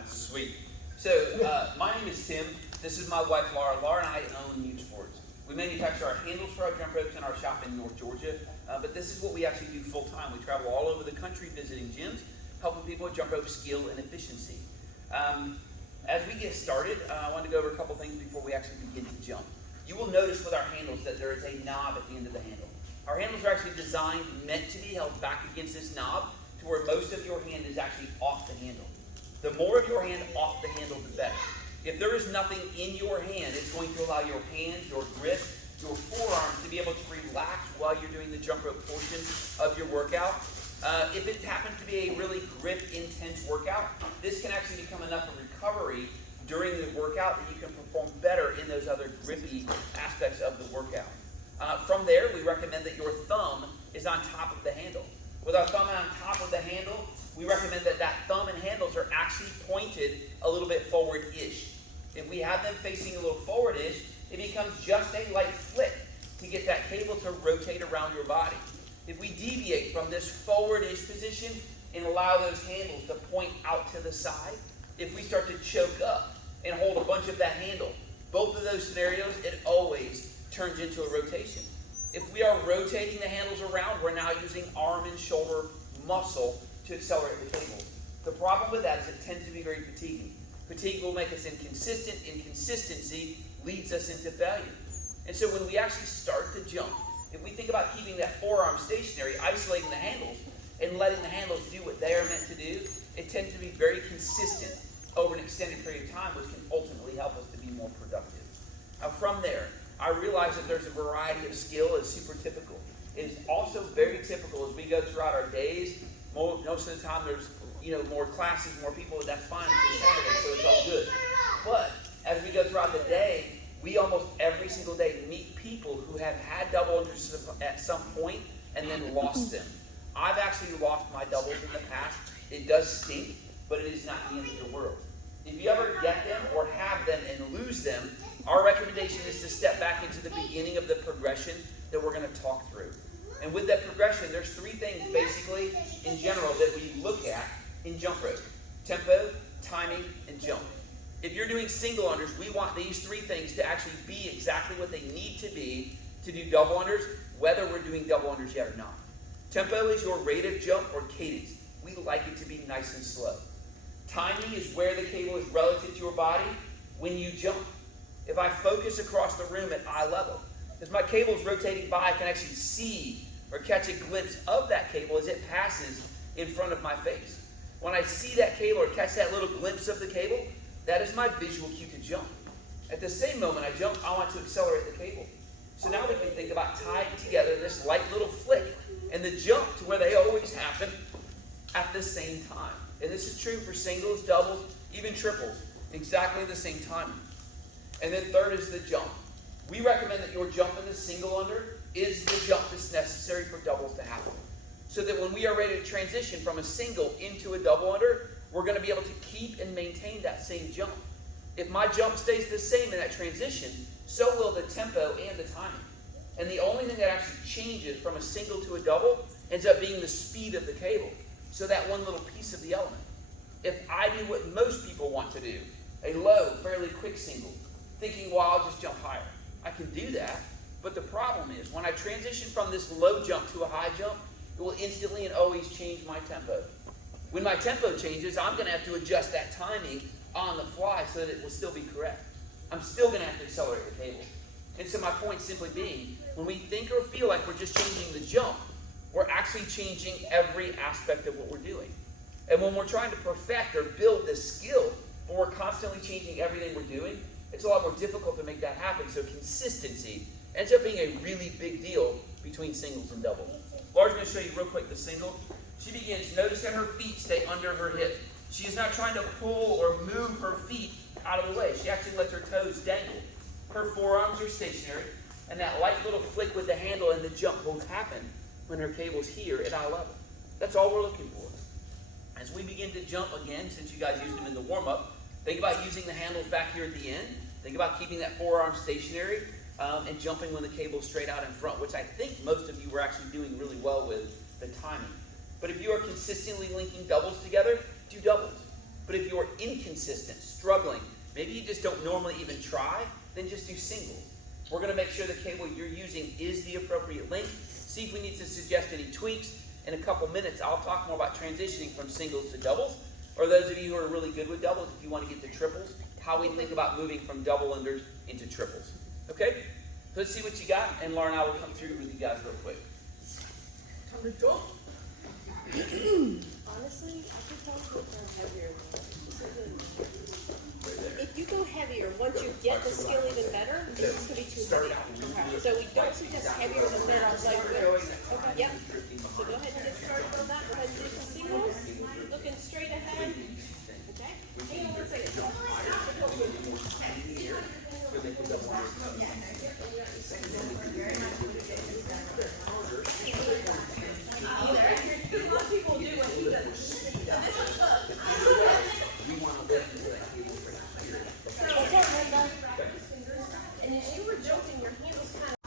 right, sweet. So, my name is Tim. This is my wife, Laura. Laura and I own Mute Sports. We manufacture our handles for our jump ropes in our shop in North Georgia, but this is what we actually do full time. We travel all over the country visiting gyms, helping people with jump rope skill and efficiency. As we get started, I wanted to go over a couple things before we actually begin to jump. You will notice with our handles that there is a knob at the end of the handle. Our handles are actually designed, meant to be held back against this knob to where most of your hand is actually off the handle. The more of your hand off the handle, the better. If there is nothing in your hand, it's going to allow your hands, your grip, your forearms to be able to relax while you're doing the jump rope portion of your workout. If it happens to be a really grip-intense workout, this can actually become enough of recovery during the workout that you can perform better in those other grippy aspects of the workout. From there, we recommend that your thumb is on top of the handle. With our thumb on top of the handle, we recommend that thumb and handles are actually pointed a little bit forward-ish. If we have them facing a little forward-ish, it becomes just a light flick to get that cable to rotate around your body. If we deviate from this forward-ish position and allow those handles to point out to the side, if we start to choke up and hold a bunch of that handle, both of those scenarios, it always turns into a rotation. If we are rotating the handles around, we're now using arm and shoulder muscle to accelerate the cable. The problem with that is it tends to be very fatiguing. Fatigue will make us inconsistent. Inconsistency leads us into failure. And so when we actually start to jump, if we think about keeping that forearm stationary, isolating the handles, and letting the handles do what they are meant to do, it tends to be very consistent over an extended period of time, which can ultimately help us to be more productive. Now from there, I realize that there's a variety of skill is super typical. It is also very typical as we go throughout our days. Most of the time there's more classes, more people, that's fine, it's Saturday, so it's all good. But as we go throughout the day, we almost every single day meet people who have had double unders at some point and then lost them. I've actually lost my doubles in the past. It does stink, but it is not the end of the world. If you ever get them or have them and lose them, our recommendation is to step back into the beginning of the progression that we're going to talk through. And with that progression, there's three things basically in general that we look at in jump rope: tempo, timing, and jump. If you're doing single unders, we want these three things to actually be exactly what they need to be to do double unders, whether we're doing double unders yet or not. Tempo is your rate of jump or cadence. We like it to be nice and slow. Timing is where the cable is relative to your body when you jump. If I focus across the room at eye level, as my cable is rotating by, I can actually see or catch a glimpse of that cable as it passes in front of my face. When I see that cable or catch that little glimpse of the cable, that is my visual cue to jump. At the same moment I jump, I want to accelerate the cable. So now we can think about tying together this light little flick and the jump to where they always happen at the same time. And this is true for singles, doubles, even triples, exactly the same time. And then third is the jump. We recommend that your jump in the single under is the jump that's necessary for doubles to happen. So that when we are ready to transition from a single into a double under, we're going to be able to keep and maintain that same jump. If my jump stays the same in that transition, so will the tempo and the timing. And the only thing that actually changes from a single to a double ends up being the speed of the cable. So that one little piece of the element. If I do what most people want to do, a low, fairly quick single, thinking, well, I'll just jump higher. I can do that, but the problem is when I transition from this low jump to a high jump, it will instantly and always change my tempo. When my tempo changes, I'm going to have to adjust that timing on the fly so that it will still be correct. I'm still going to have to accelerate the cable. And so my point simply being, when we think or feel like we're just changing the jump, we're actually changing every aspect of what we're doing. And when we're trying to perfect or build this skill, but we're constantly changing everything we're doing, it's a lot more difficult to make that happen. So consistency ends up being a really big deal between singles and doubles. Laura's going to show you real quick the single. She begins, notice that her feet stay under her hip. She is not trying to pull or move her feet out of the way. She actually lets her toes dangle. Her forearms are stationary, and that light little flick with the handle and the jump will happen when her cable's here at eye level. That's all we're looking for. As we begin to jump again, since you guys used them in the warm-up, think about using the handles back here at the end. Think about keeping that forearm stationary and jumping when the cable's straight out in front, which I think most of you were actually doing really well with the timing. But if you are consistently linking doubles together, do doubles. But if you're inconsistent, struggling, maybe you just don't normally even try, then just do singles. We're going to make sure the cable you're using is the appropriate length. See if we need to suggest any tweaks. In a couple minutes, I'll talk more about transitioning from singles to doubles. Or those of you who are really good with doubles, if you want to get to triples, how we think about moving from double-unders into triples. Okay? So let's see what you got, and Laura and I will come through with you guys real quick. Time to jump. Honestly, I think I'll go heavier. If you go heavier, once you get the skill even better, it's just going to be too heavy. Okay. So we don't suggest heavier than that outside foot. Okay. Yep. So go ahead and get started on that. Go ahead and do some singles. Looking straight ahead. Okay. Hang on one second. And as you were jumping, your hand was kind of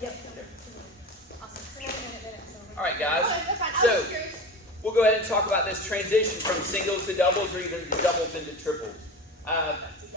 Yep. All right, guys. So we'll go ahead and talk about this transition from singles to doubles, or even doubles into triples.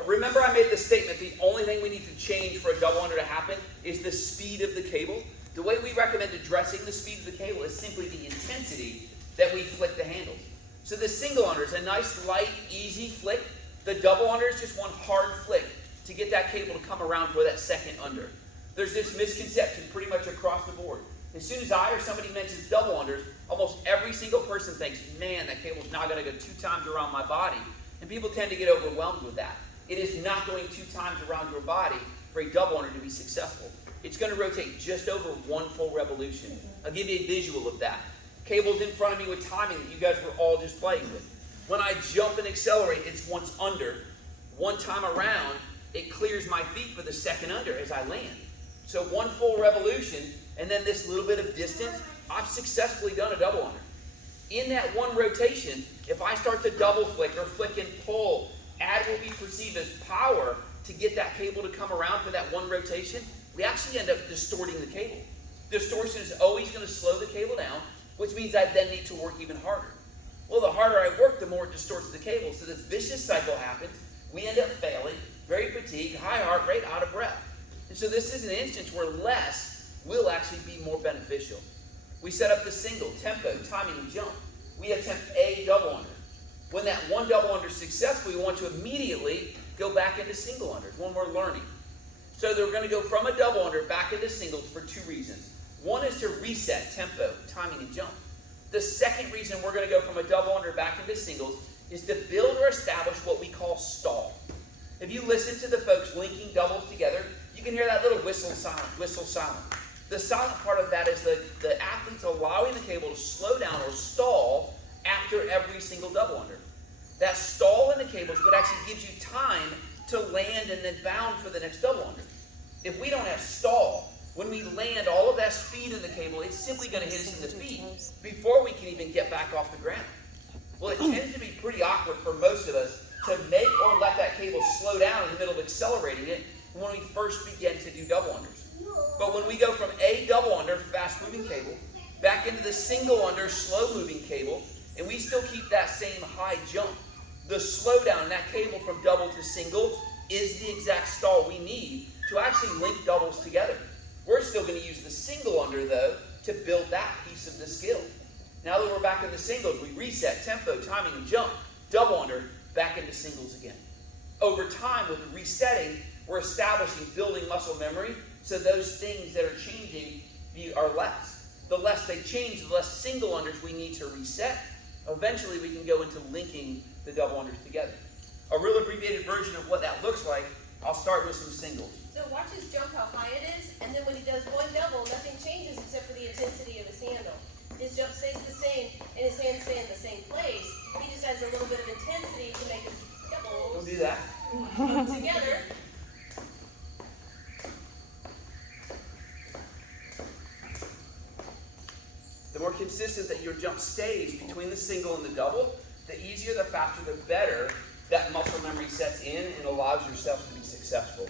Remember, I made the statement, the only thing we need to change for a double under to happen is the speed of the cable. The way we recommend addressing the speed of the cable is simply the intensity that we flick the handles. So the single under is a nice, light, easy flick. The double under is just one hard flick to get that cable to come around for that second under. There's this misconception pretty much across the board. As soon as I or somebody mentions double unders, almost every single person thinks, man, that cable's not going to go 2 times around my body. And people tend to get overwhelmed with that. It is not going 2 times around your body for a double under to be successful. It's going to rotate just over 1 full revolution. I'll give you a visual of that. Cable's in front of me with timing that you guys were all just playing with. When I jump and accelerate, it's once under. 1 time around, it clears my feet for the second under as I land. So 1 full revolution, and then this little bit of distance, I've successfully done a double under. In that 1 rotation, if I start to double flick or flick and pull, add what we perceive as power to get that cable to come around for that 1 rotation, we actually end up distorting the cable. Distortion is always going to slow the cable down, which means I then need to work even harder. Well, the harder I work, the more it distorts the cable. So this vicious cycle happens. We end up failing, very fatigued, high heart rate, out of breath. And so this is an instance where less will actually be more beneficial. We set up the single, tempo, timing, and jump. We attempt a double under. When that 1 double under is successful, we want to immediately go back into single unders when we're learning. So they're going to go from a double under back into singles for 2 reasons. One is to reset tempo, timing, and jump. The second reason we're going to go from a double under back into singles is to build or establish what we call stall. If you listen to the folks linking doubles together, you can hear that little whistle silent. The silent part of that is the athletes allowing the cable to slow down or stall after every single double under. That stall in the cable is what actually gives you time to land and then bound for the next double under. If we don't have stall, when we land all of that speed in the cable, it's simply going to hit us in the feet before we can even get back off the ground. Well, it tends to be pretty awkward for most of us to make or let that cable slow down in the middle of accelerating it when we first begin to do double unders. But when we go from a double under, fast moving cable, back into the single under, slow moving cable, and we still keep that same high jump, the slowdown in that cable from double to single is the exact stall we need to actually link doubles together. We're still going to use the single under, though, to build that piece of the skill. Now that we're back in the singles, we reset tempo, timing, and jump. Double under, back into singles again. Over time, with the resetting, we're establishing building muscle memory, so those things that are changing are less. The less they change, the less single unders we need to reset. Eventually, we can go into linking the double unders together. A real abbreviated version of what that looks like, I'll start with some singles. So watch his jump how high it is, and then when he does 1 double, nothing changes except for the intensity of his handle. His jump stays the same, and his hands stay in the same place. He just adds a little bit of intensity to make his doubles We'll do that. come together. The more consistent that your jump stays between the single and the double, the easier, the faster, the better that muscle memory sets in and allows yourself to be successful.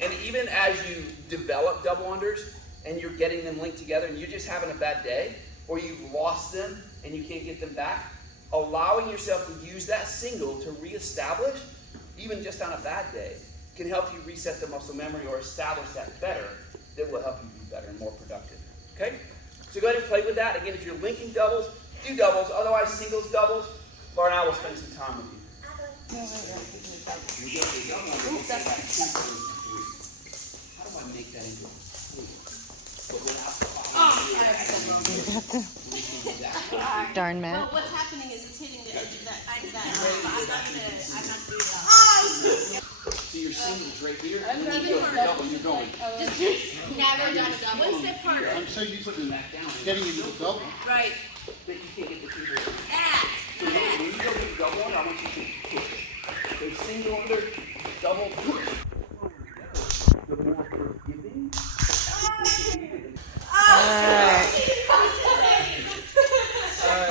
And even as you develop double unders and you're getting them linked together and you're just having a bad day, or you've lost them and you can't get them back, allowing yourself to use that single to reestablish, even just on a bad day, can help you reset the muscle memory or establish that better. That will help you be better and more productive. Okay? So go ahead and play with that. Again, if you're linking doubles, do doubles. Otherwise, singles, doubles. Laura and I will spend some time with you. How do I make that into a three? But without the Darn, Matt. Well, what's happening is it's hitting the edge of that. I'm not gonna do that. So your singles right here, and then you go for double, you're going. Just never done a double. One step harder. I'm so used Put to them back down. getting into the double. Right. That you can't get the keyboard. Ah. So when you go to the double under, I want you to push. So single under, double push. The more forgiving.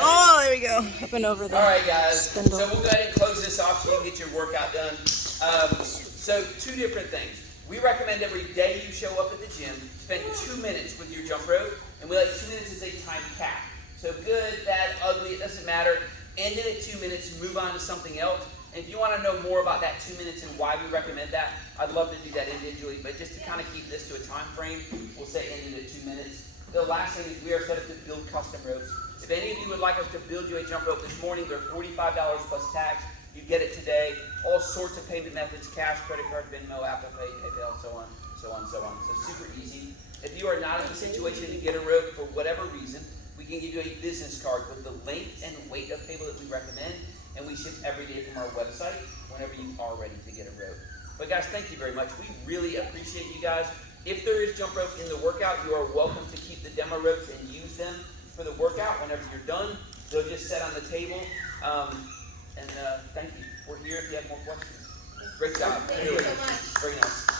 Oh, there we go. Up and over there. All right, guys. Spindle. So we'll go ahead and close this off so you can get your workout done. So two different things. We recommend every day you show up at the gym, spend 2 minutes with your jump rope, and we like 2 minutes as a time cap. So good, bad, ugly, it doesn't matter. End it at 2 minutes, move on to something else. And if you want to know more about that 2 minutes and why we recommend that, I'd love to do that individually. But just to kind of keep this to a time frame, we'll say end it at 2 minutes. The last thing is we are set up to build custom ropes. If any of you would like us to build you a jump rope this morning, they're $45 plus tax. You get it today. All sorts of payment methods: cash, credit card, Venmo, Apple Pay, PayPal, so on, so on, so on. So super easy. If you are not in the situation to get a rope for whatever reason, we can give you a business card with the length and weight of cable that we recommend, and we ship every day from our website whenever you are ready to get a rope. But guys, thank you very much. We really appreciate you guys. If there is jump rope in the workout, you are welcome to keep the demo ropes and use them for the workout. Whenever you're done, they'll just set on the table. Thank you. We're here if you have more questions. Great job. Thank you so much. Very nice.